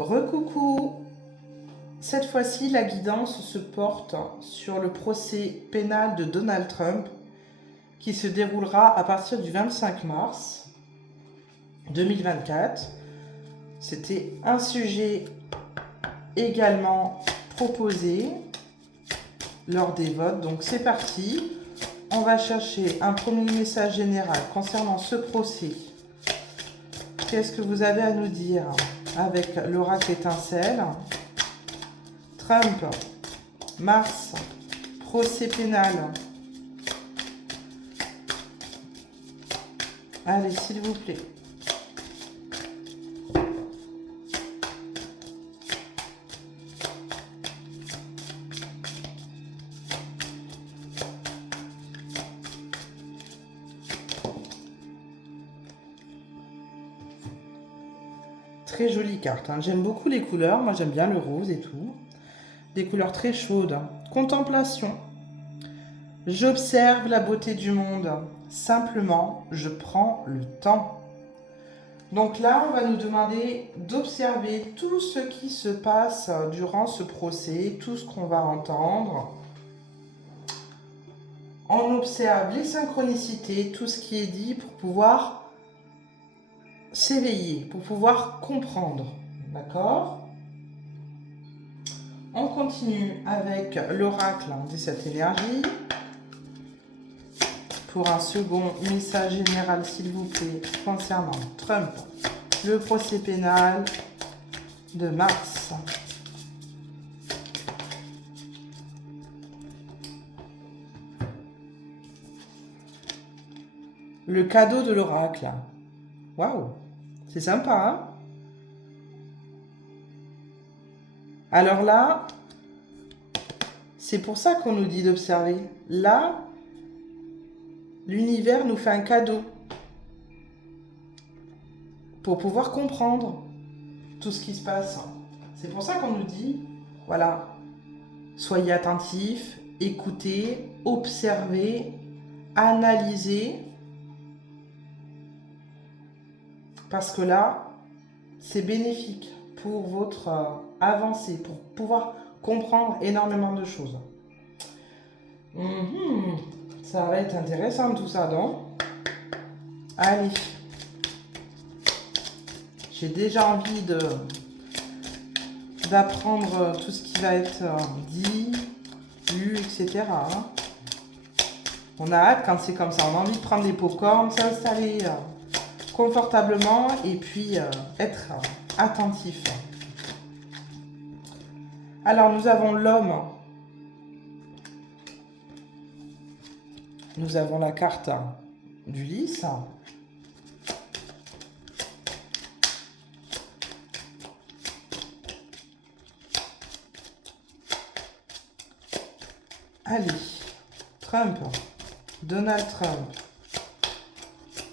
Recoucou. Cette fois-ci, la guidance se porte sur le procès pénal de Donald Trump qui se déroulera à partir du 25 mars 2024. C'était un sujet également proposé lors des votes. Donc c'est parti. On va chercher un premier message général concernant ce procès. Qu'est-ce que vous avez à nous dire avec l'oracle étincelle? Trump, Mars, procès pénal. Allez, s'il vous plaît. Très jolie carte, hein. J'aime beaucoup les couleurs, moi j'aime bien le rose et tout. Des couleurs très chaudes. Contemplation. J'observe la beauté du monde. Simplement, je prends le temps. Donc là, on va nous demander d'observer tout ce qui se passe durant ce procès, tout ce qu'on va entendre. On observe les synchronicités, tout ce qui est dit pour pouvoir s'éveiller, pour pouvoir comprendre. D'accord ? On continue avec l'oracle de cette énergie. Pour un second message général, s'il vous plaît, concernant Trump, le procès pénal de mars. Le cadeau de l'oracle. Waouh, c'est sympa, hein? Alors là, c'est pour ça qu'on nous dit d'observer. Là, l'univers nous fait un cadeau pour pouvoir comprendre tout ce qui se passe. C'est pour ça qu'on nous dit, voilà, soyez attentifs, écoutez, observez, analysez. Parce que là, c'est bénéfique pour votre avancée, pour pouvoir comprendre énormément de choses. Ça va être intéressant tout ça, donc. Allez. J'ai déjà envie d'apprendre tout ce qui va être dit, lu, etc. On a hâte quand c'est comme ça. On a envie de prendre des pop-corns, s'installer confortablement et puis être attentif. Alors, nous avons l'homme. Nous avons la carte du lys. Allez, Trump, Donald Trump,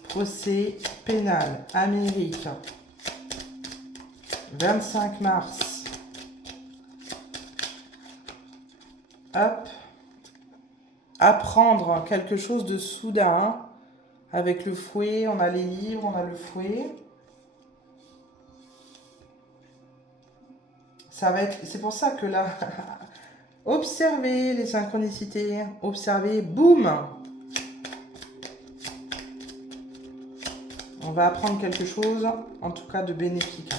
procès pénal, Amérique, 25 mars. Hop. Apprendre quelque chose de soudain. Avec le fouet, on a les livres, on a le fouet. Ça va être. C'est pour ça que là. Observez les synchronicités. Observez. Boum! On va apprendre quelque chose, en tout cas de bénéfique.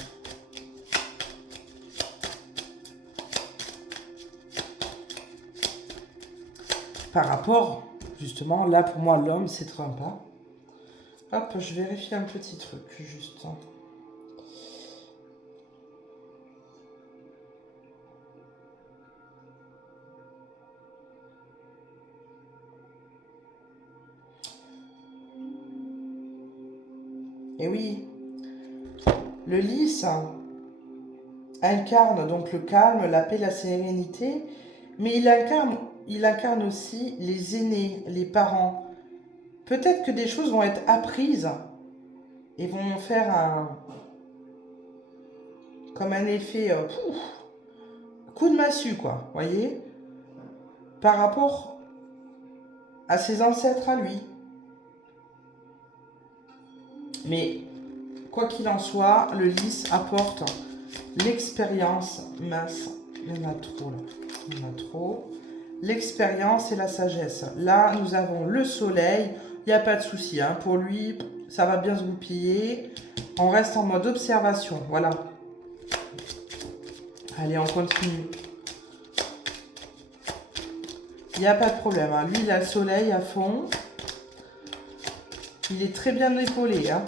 Par rapport, justement, là pour moi, l'homme, c'est Trump. Hein. Hop, je vérifie un petit truc, juste. Et oui, le lys incarne donc le calme, la paix, la sérénité, mais il incarne aussi les aînés, les parents. Peut-être que des choses vont être apprises et vont faire comme un effet coup de massue, quoi, voyez, par rapport à ses ancêtres à lui. Mais quoi qu'il en soit, le lys apporte l'expérience, mince, il y en a trop là, il y en a trop. L'expérience et la sagesse. Là, nous avons le soleil, il n'y a pas de souci, hein. Pour lui, ça va bien se goupiller. On reste en mode observation, voilà. Allez, on continue. Il n'y a pas de problème, hein. Lui, il a le soleil à fond. Il est très bien épaulé, hein.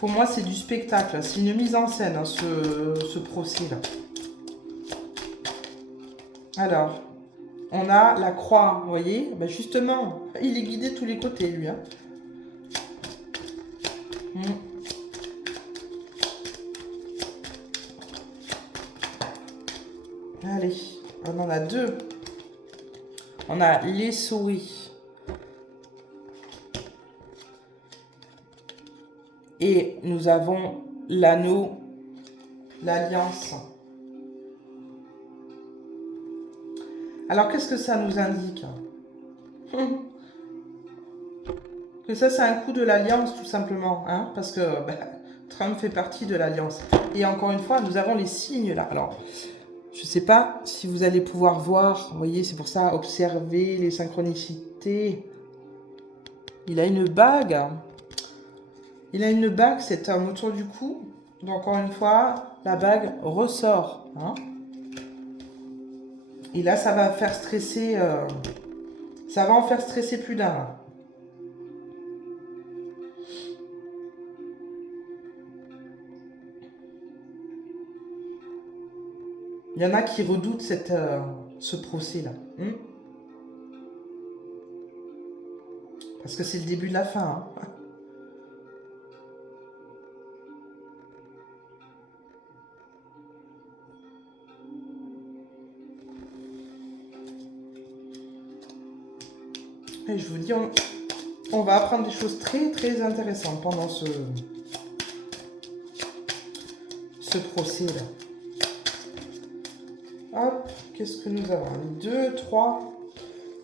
Pour moi, c'est du spectacle. C'est une mise en scène, hein, ce procès-là. Alors, on a la croix, vous voyez? Ben justement, il est guidé de tous les côtés, lui. Hein. Allez, on en a deux. On a les souris. Et nous avons l'anneau, l'alliance. Alors, qu'est-ce que ça nous indique? Que ça, c'est un coup de l'alliance, tout simplement. Hein, parce que Trump fait partie de l'alliance. Et encore une fois, nous avons les signes là. Alors, je ne sais pas si vous allez pouvoir voir. Vous voyez, c'est pour ça, observer les synchronicités. Il a une bague. Il a une bague, cet homme, autour du cou. Donc, encore une fois, la bague ressort. Hein. Et là, ça va faire stresser... ça va en faire stresser plus d'un. Il y en a qui redoutent ce procès-là. Parce que c'est le début de la fin. Hein. Et je vous dis, on va apprendre des choses très très intéressantes pendant ce procès-là. Hop, qu'est-ce que nous avons? 2, 3.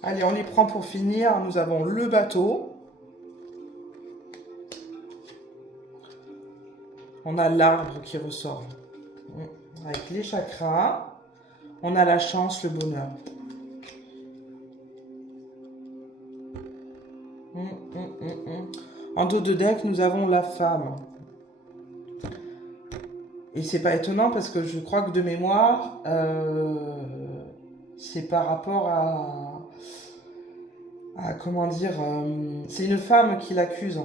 Allez, on les prend pour finir. Nous avons le bateau. On a l'arbre qui ressort. Avec les chakras. On a la chance, le bonheur. En dos de deck, nous avons la femme. Et c'est pas étonnant parce que je crois que de mémoire, c'est par rapport à comment dire, c'est une femme qui l'accuse.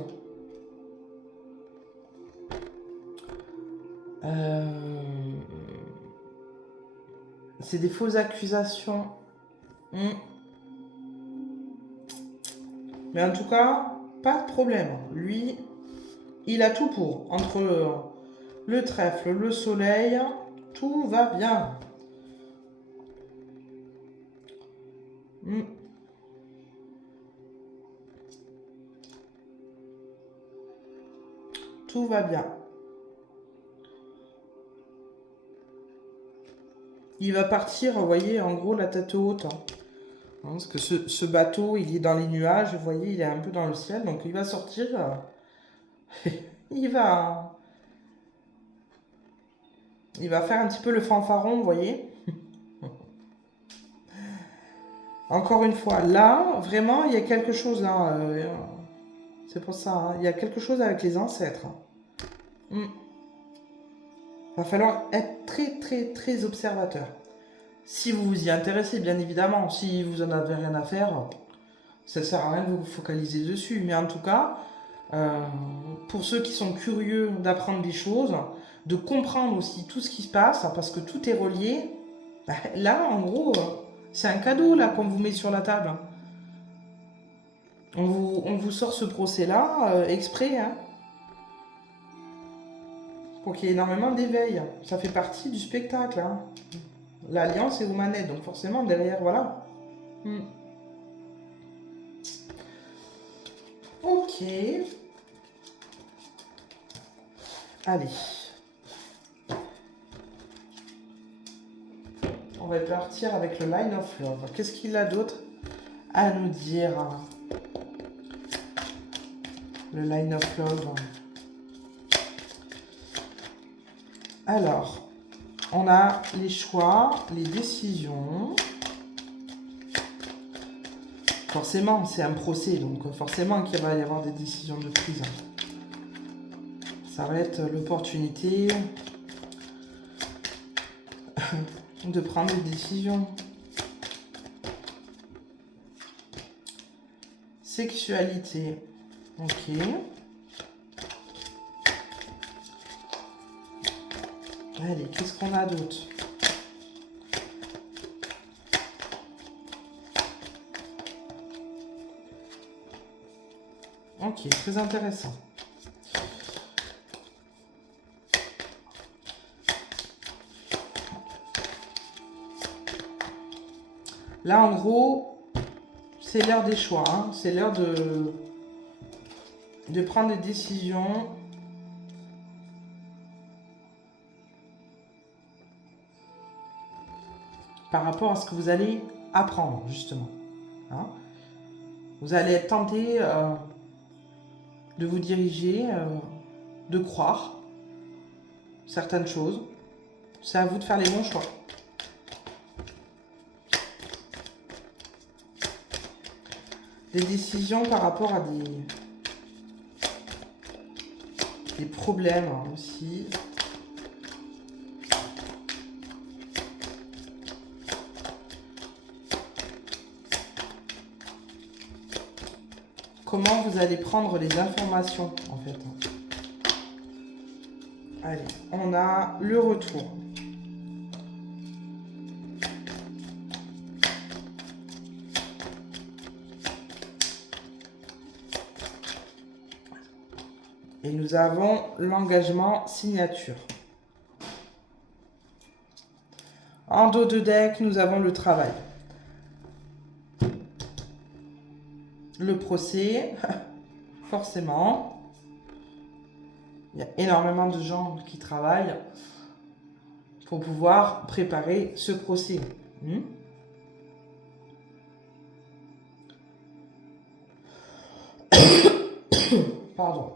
C'est des fausses accusations. Mais en tout cas, pas de problème. Lui, il a tout pour. Entre le trèfle, le soleil, tout va bien. Tout va bien. Il va partir, vous voyez, en gros, la tête haute. Hein, parce que ce bateau, il est dans les nuages, vous voyez, il est un peu dans le ciel. Donc, il va sortir. Il va faire un petit peu le fanfaron, vous voyez. Encore une fois, là, vraiment, il y a quelque chose là. C'est pour ça, hein, il y a quelque chose avec les ancêtres. Va falloir être très, très, très observateur. Si vous vous y intéressez, bien évidemment. Si vous en avez rien à faire, ça ne sert à rien de vous focaliser dessus. Mais en tout cas, pour ceux qui sont curieux d'apprendre des choses, de comprendre aussi tout ce qui se passe, parce que tout est relié, là, en gros, c'est un cadeau là qu'on vous met sur la table. On vous sort ce procès-là exprès, hein, pour qu'il y ait énormément d'éveil. Ça fait partie du spectacle. Hein. L'alliance est aux manettes, donc forcément derrière, voilà. Ok. Allez. On va partir avec le Line of Love. Qu'est-ce qu'il a d'autre à nous dire? Le Line of Love. Alors, on a les choix, les décisions. Forcément, c'est un procès, donc forcément qu'il va y avoir des décisions de prise. Ça va être l'opportunité de prendre des décisions. Sexualité. Ok. Allez, qu'est-ce qu'on a d'autre? Ok, très intéressant. Là, en gros, c'est l'heure des choix. Hein. C'est l'heure de prendre des décisions. Par rapport à ce que vous allez apprendre, justement. Hein. Vous allez être tenté de vous diriger, de croire certaines choses. C'est à vous de faire les bons choix. Des décisions par rapport à des problèmes aussi. Comment vous allez prendre les informations, en fait. Allez, on a le retour. Et nous avons l'engagement signature. En dos de deck, nous avons le travail. Le procès, forcément. Il y a énormément de gens qui travaillent pour pouvoir préparer ce procès. Pardon.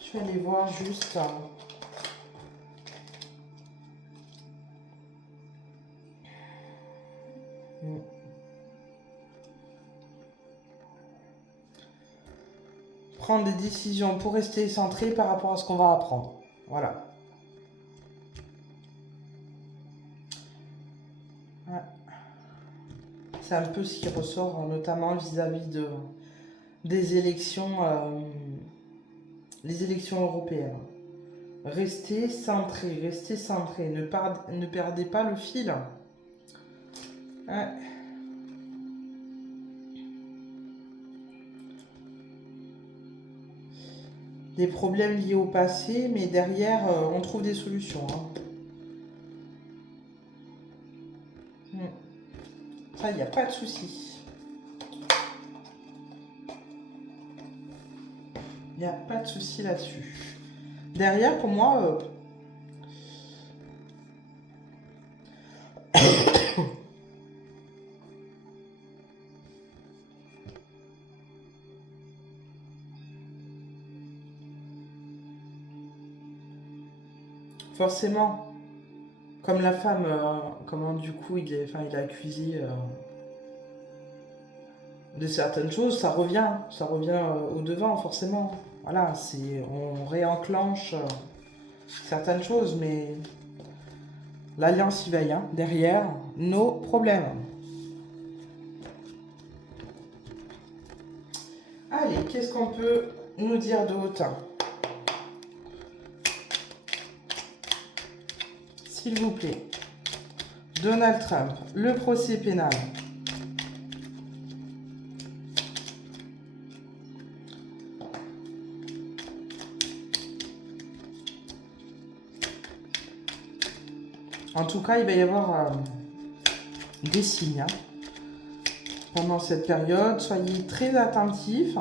Je vais aller voir juste... Prendre des décisions pour rester centré par rapport à ce qu'on va apprendre. Voilà. Ouais. C'est un peu ce qui ressort, notamment vis-à-vis des élections, les élections européennes. Restez centré, restez centré. Ne perdez pas le fil. Ouais. Des problèmes liés au passé, mais derrière, on trouve des solutions. Ça, il n'y a pas de souci. Il n'y a pas de souci là-dessus. Derrière, pour moi... forcément, comme la femme, comment du coup il est accusé de certaines choses, ça revient au devant forcément. Voilà, on réenclenche certaines choses, mais l'alliance y veille, hein, derrière nos problèmes. Allez, qu'est-ce qu'on peut nous dire d'autre? S'il vous plaît. Donald Trump, le procès pénal. En tout cas, il va y avoir des signes pendant cette période. Soyez très attentifs.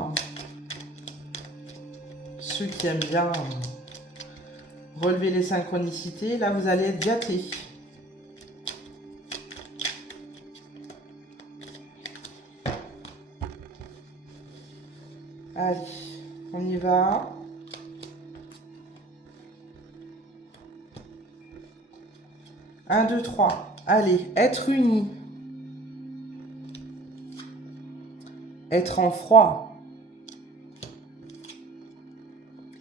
Ceux qui aiment bien relever les synchronicités, là, vous allez être gâtés. Allez. On y va. Un, deux, trois. Allez, être unis. Être en froid.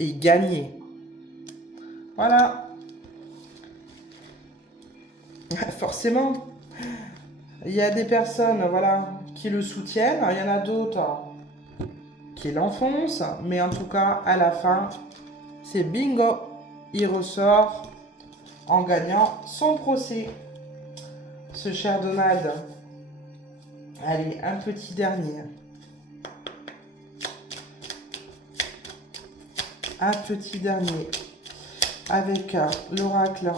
Et gagner. Voilà. Forcément, il y a des personnes, voilà, qui le soutiennent. Il y en a d'autres qui l'enfoncent. Mais en tout cas, à la fin, c'est bingo. Il ressort en gagnant son procès. Ce cher Donald. Allez, un petit dernier. Un petit dernier. Avec l'oracle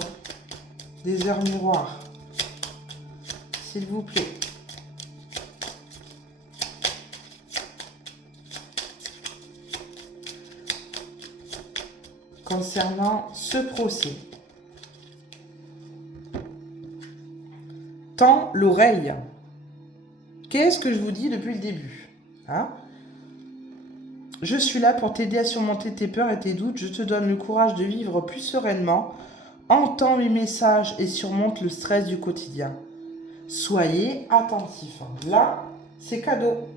des heures miroirs. S'il vous plaît. Concernant ce procès. Tends l'oreille. Qu'est-ce que je vous dis depuis le début, hein? Je suis là pour t'aider à surmonter tes peurs et tes doutes. Je te donne le courage de vivre plus sereinement. Entends mes messages et surmonte le stress du quotidien. Soyez attentifs. Là, c'est cadeau.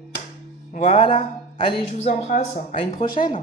Voilà. Allez, je vous embrasse. À une prochaine.